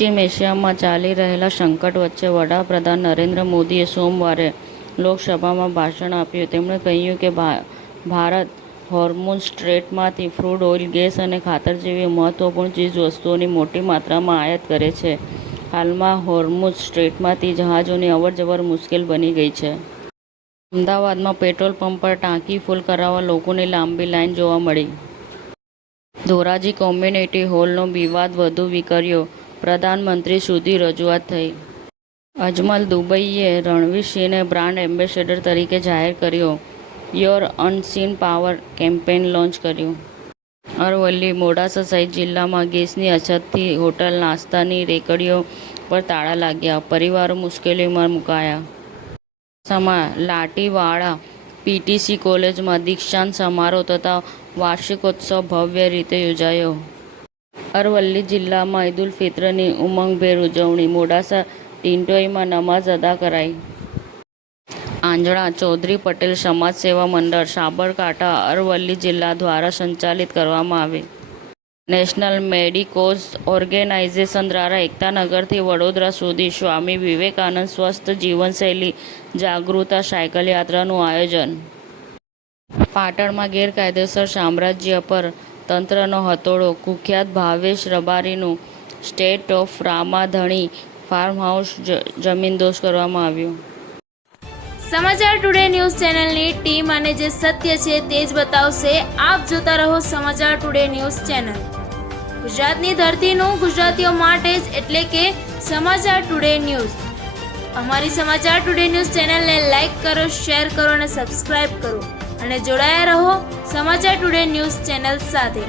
પશ્ચિમ એશિયામાં ચાલી રહેલા સંકટ વચ્ચે વડાપ્રધાન નરેન્દ્ર મોદીએ સોમવારે લોકસભામાં ભાષણ આપ્યું. તેમણે કહ્યું કે ભારત હોર્મુઝ સ્ટ્રેટમાંથી ક્રૂડ ઓઇલ, ગેસ અને ખાતર જેવી મહત્વપૂર્ણ ચીજવસ્તુઓની મોટી માત્રામાં આયાત કરે છે. હાલમાં હોર્મુઝ સ્ટ્રેટમાંથી જહાજોની અવરજવર મુશ્કેલ બની ગઈ છે. અમદાવાદમાં પેટ્રોલ પંપ પર ટાંકી ફૂલ કરાવવા લોકોની લાંબી લાઇન જોવા મળી. ધોરાજી કોમ્યુનિટી હોલનો વિવાદ વધુ વિકર્યો. પ્રધાનમંત્રી સુધી રજૂઆત થઈ. અજમલ દુબઈએ રણવીર સિંહને બ્રાન્ડ એમ્બેસેડર તરીકે જાહેર કર્યો. Your unseen power campaign launch કર્યું. અરવલ્લી, મોડાસા સહિત જિલ્લામાં ગેસની અછતથી હોટલ, નાસ્તાની રેકડીઓ પર તાળા લાગ્યા. પરિવારો મુશ્કેલીમાં મુકાયા. અબડાસામાં લાઠીવાળા પીટીસી કોલેજમાં દીક્ષાંત સમારોહ તથા વાર્ષિકોત્સવ ભવ્ય રીતે યોજાયો. અરવલ્લી જિલ્લામાં ઈદ ઉલ ફિત્રની ઉમંગભેર ઉજવણી. મોડાસા ટિટોઈમાં નમાઝ અદા કરાઈ. આંજણા ચૌધરી પટેલ સમાજ સેવા મંડળ, સાબરકાંઠા, અરવલ્લી જિલ્લા દ્વારા સંચાલિત કરવામાં આવે. નેશનલ મેડિકોઝ ઓર્ગેનાઇઝેશન દ્વારા એકતાનગરથી વડોદરા સુધી સ્વામી વિવેકાનંદ સ્વસ્થ જીવનશૈલી જાગૃતતા સાયકલ યાત્રાનું આયોજન. પાટણમાં ગેરકાયદેસર સામ્રાજ્ય પર તંત્રનો હથોડો. કુખ્યાત ભાવેશ રબારીનું state of Ramadhani farm house જમીનદોસ્ત કરવામાં આવ્યું. સમાચાર ટુડે ન્યૂઝ ચેનલની ટીમ અને જે સત્ય છે તે જ બતાવશે. આપ જોતા રહો સમાચાર ટુડે ન્યૂઝ ચેનલ. ગુજરાતની ધરતીનું ગુજરાતીઓ માટે જ, એટલે કે સમાચાર ટુડે ન્યૂઝ. અમારી સમાચાર ટુડે ન્યૂઝ ચેનલને લાઈક કરો, શેર કરો અને સબસ્ક્રાઇબ કરો અને જોડાયા રહો સમાચાર ટુડે ન્યૂઝ ચેનલ સાથે.